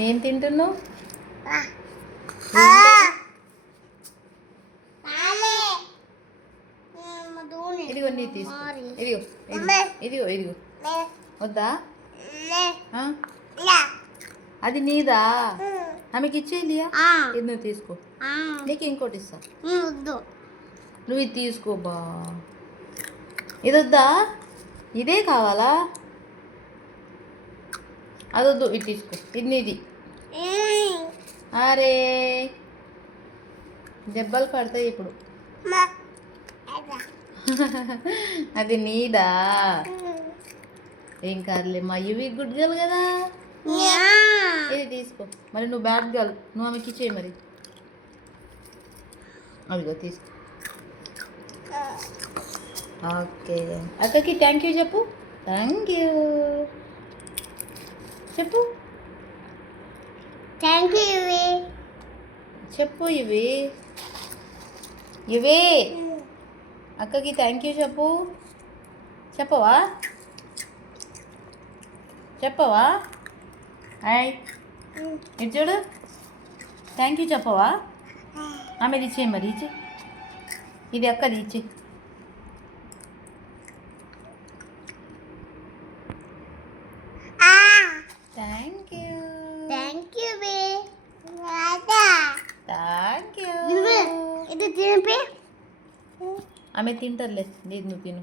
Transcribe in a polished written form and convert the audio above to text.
ఏం తింటున్నావు? ఇదిగో నీ తీసుకో. ఇదిగో ఇదిగో ఇదిగో వద్దా? అది నీదా? ఆమెకి ఇచ్చేలియా? ఇది నువ్వు తీసుకో. నీకు ఇంకోటి ఇస్తా. నువ్వు ఇది తీసుకో బా. ఇది వద్దా? ఇదే కావాలా? అదొద్దు, ఇది తీసుకో. ఇది నీది. అరే దెబ్బలు పడతాయి ఇప్పుడు. అది నీదా? ఏం కాదులే, మా ఇవి గుడ్ గర్ల్ కదా. ఇది తీసుకో. మరి నువ్వు బ్యాడ్ గర్ల్, నువ్వు ఆమెకి ఇచ్చేయి మరి. అదిగో తీసుకో. ఓకే, అక్కకి థ్యాంక్ యూ చెప్పు. థ్యాంక్ యూ చెప్పు. థ్యాంక్ యూ ఇవి చెప్పు. ఇవి ఇవే అక్కకి థ్యాంక్ యూ చెప్పు. చెప్పవా? చెప్పవా? హాయ్ ఇటు చూడు. థ్యాంక్ యూ చెప్పవా? ఆమెది ఇచ్చే మరి. ఇచ్చే. ఇది అక్కది ఇచ్చే. Thank you. థ్యాంక్ యూ బే. Thank you. ఇది తినిపి. ఆమె తింటారులే, నీది నువ్వు తిను.